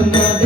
Madonna.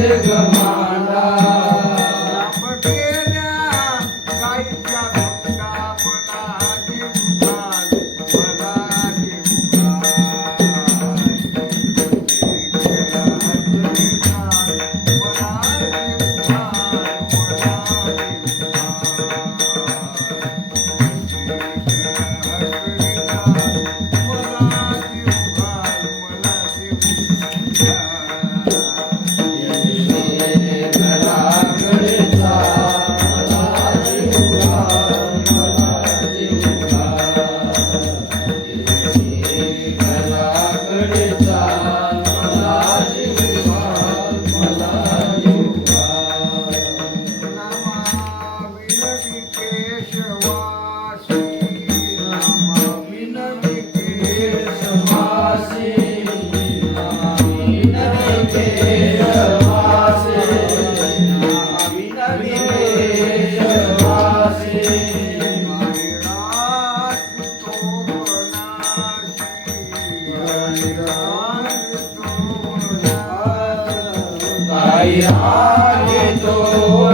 Hare Hare